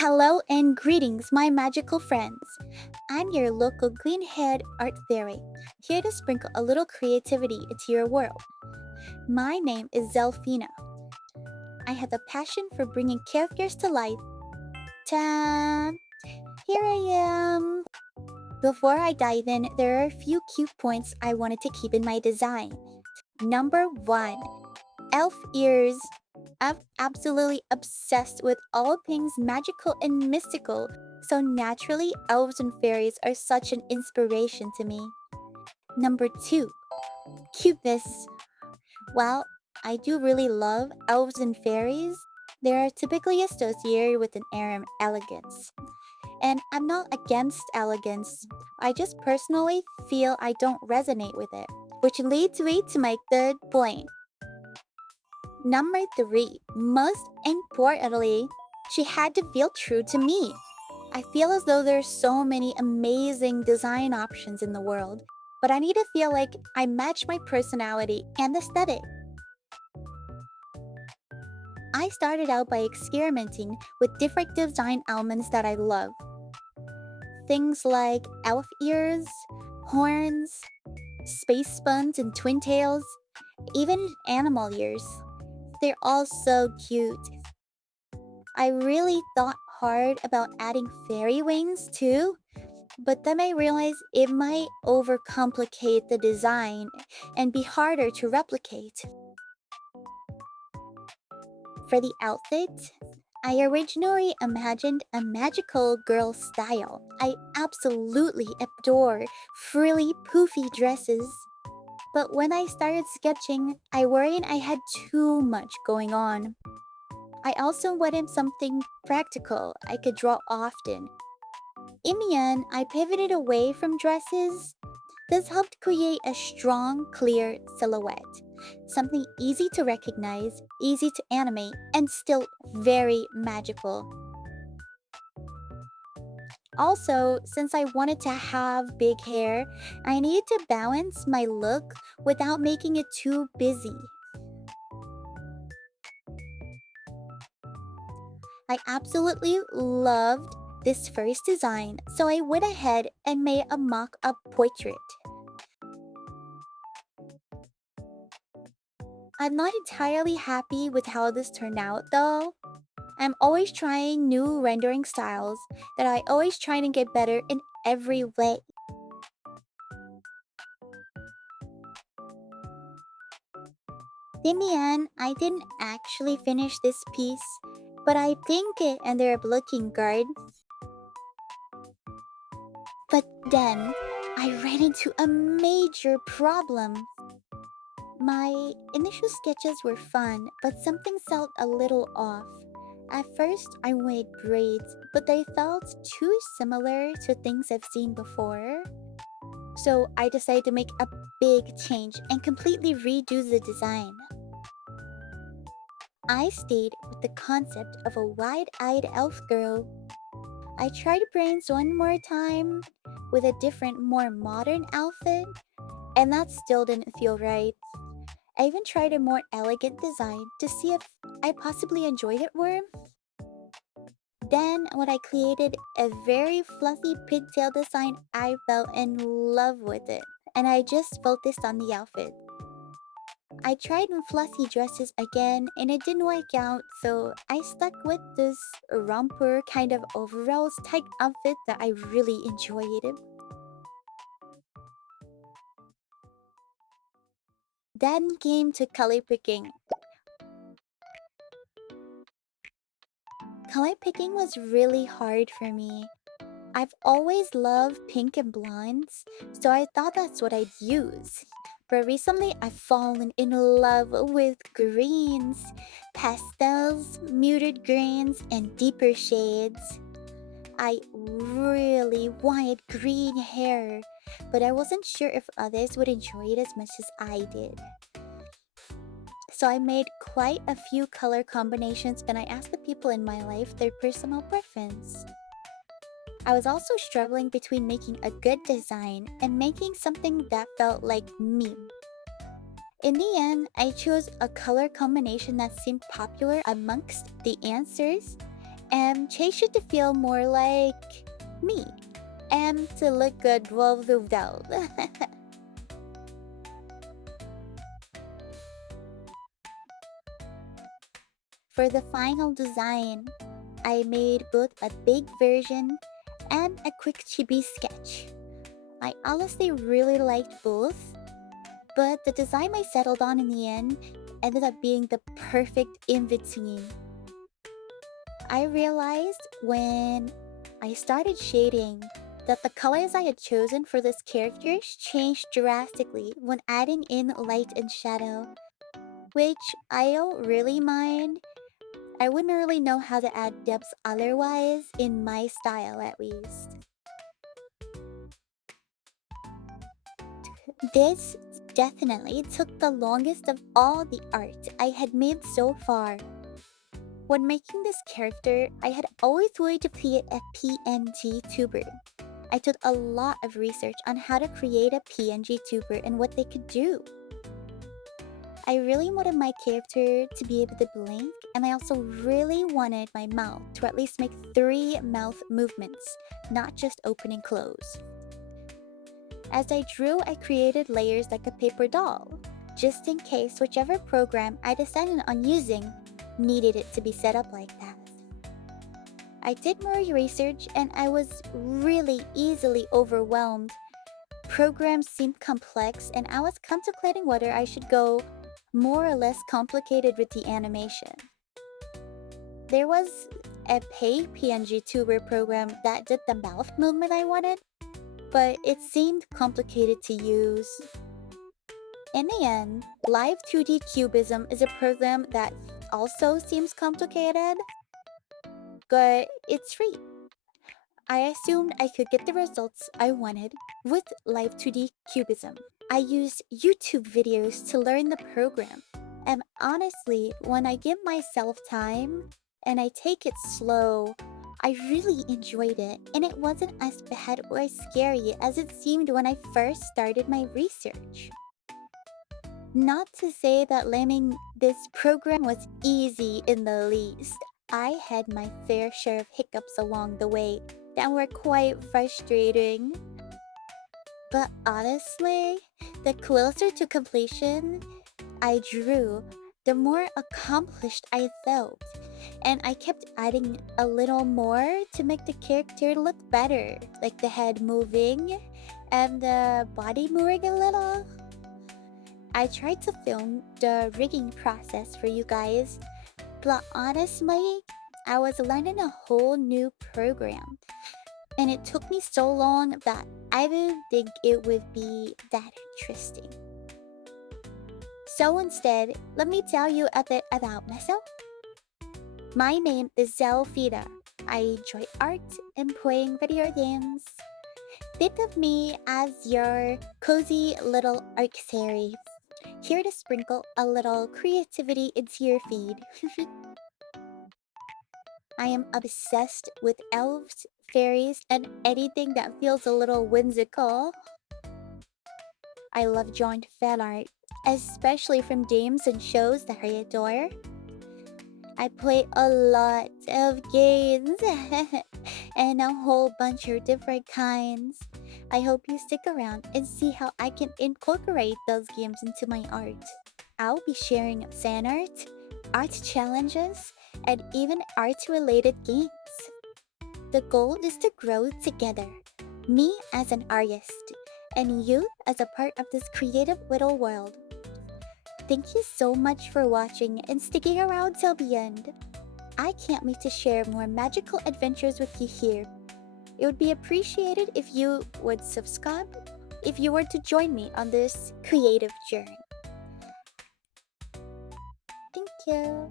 Hello and greetings, my magical friends. I'm your local green-haired art fairy, here to sprinkle a little creativity into your world. My name is Xelphyna. I have a passion for bringing characters to life. Ta! Here I am. Before I dive in, there are a few cute points I wanted to keep in my design. Number 1. Elf ears. I'm absolutely obsessed with all things magical and mystical, so naturally, elves and fairies are such an inspiration to me. Number 2. Cuteness. While I do really love elves and fairies, they are typically associated with an air of elegance. And I'm not against elegance, I just personally feel I don't resonate with it, which leads me to my third point. Number 3. Most importantly, she had to feel true to me. I feel as though there's so many amazing design options in the world, but I need to feel like I match my personality and aesthetic. I started out by experimenting with different design elements that I love. Things like elf ears, horns, space buns and twin tails, even animal ears. They're all so cute. I really thought hard about adding fairy wings too, but then I realized it might overcomplicate the design and be harder to replicate. For the outfit, I originally imagined a magical girl style. I absolutely adore frilly, poofy dresses. But when I started sketching, I worried I had too much going on. I also wanted something practical I could draw often. In the end, I pivoted away from dresses. This helped create a strong, clear silhouette. Something easy to recognize, easy to animate, and still very magical. Also, since I wanted to have big hair, I needed to balance my look without making it too busy. I absolutely loved this first design, so I went ahead and made a mock-up portrait. I'm not entirely happy with how this turned out though. I'm always trying new rendering styles that I always try to get better in every way. In the end, I didn't actually finish this piece, but I think it ended up looking good. But then, I ran into a major problem. My initial sketches were fun, but something felt a little off. At first, I made braids, but they felt too similar to things I've seen before. So I decided to make a big change and completely redo the design. I stayed with the concept of a wide-eyed elf girl. I tried brains one more time with a different, more modern outfit, and that still didn't feel right. I even tried a more elegant design to see if I possibly enjoyed it more. Then, when I created a very fluffy pigtail design, I fell in love with it, and I just focused on the outfit. I tried on fluffy dresses again, and it didn't work out, so I stuck with this romper kind of overalls type outfit that I really enjoyed. Then came to color picking. Color picking was really hard for me. I've always loved pink and blondes, so I thought that's what I'd use. But recently I've fallen in love with greens, pastels, muted greens, and deeper shades. I really wanted green hair, but I wasn't sure if others would enjoy it as much as I did. So I made quite a few color combinations and I asked the people in my life their personal preference. I was also struggling between making a good design and making something that felt like me. In the end, I chose a color combination that seemed popular amongst the answers, change it to feel more like me, to look good while moved out. For the final design, I made both a big version and a quick chibi sketch. I honestly really liked both, but the design I settled on in the end ended up being the perfect in-between. I realized when I started shading that the colors I had chosen for this characters changed drastically when adding in light and shadow, which I don't really mind. I wouldn't really know how to add depths otherwise, in my style at least. This definitely took the longest of all the art I had made so far. When making this character, I had always wanted to create a PNG tuber. I did a lot of research on how to create a PNG tuber and what they could do. I really wanted my character to be able to blink, and I also really wanted my mouth to at least make 3 mouth movements, not just open and close. As I drew, I created layers like a paper doll, just in case whichever program I decided on using needed it to be set up like that. I did more research and I was really easily overwhelmed. Programs seemed complex and I was contemplating whether I should go more or less complicated with the animation. There was a paid PNG tuber program that did the mouth movement I wanted, but it seemed complicated to use. In the end, Live 2D Cubism is a program that also seems complicated, but it's free. I assumed I could get the results I wanted with Live 2D Cubism. I used YouTube videos to learn the program, and honestly, when I give myself time and I take it slow, I really enjoyed it, and it wasn't as bad or as scary as it seemed when I first started my research. Not to say that learning this program was easy in the least. I had my fair share of hiccups along the way that were quite frustrating. But honestly, the closer to completion I drew, the more accomplished I felt. And I kept adding a little more to make the character look better, like the head moving and the body moving a little. I tried to film the rigging process for you guys, but honestly, I was learning a whole new program. And it took me so long that I didn't think it would be that interesting. So instead, let me tell you a bit about myself. My name is Xelphyna. I enjoy art and playing video games. Think of me as your cozy little art fairy, here to sprinkle a little creativity into your feed. I am obsessed with elves, fairies, and anything that feels a little whimsical. I love drawing fan art, especially from games and shows that I adore. I play a lot of games and a whole bunch of different kinds. I hope you stick around and see how I can incorporate those games into my art. I'll be sharing fan art challenges, and even art-related games. The goal is to grow together, me as an artist, and you as a part of this creative little world. Thank you so much for watching and sticking around till the end. I can't wait to share more magical adventures with you here. It would be appreciated if you would subscribe if you were to join me on this creative journey. Thank you.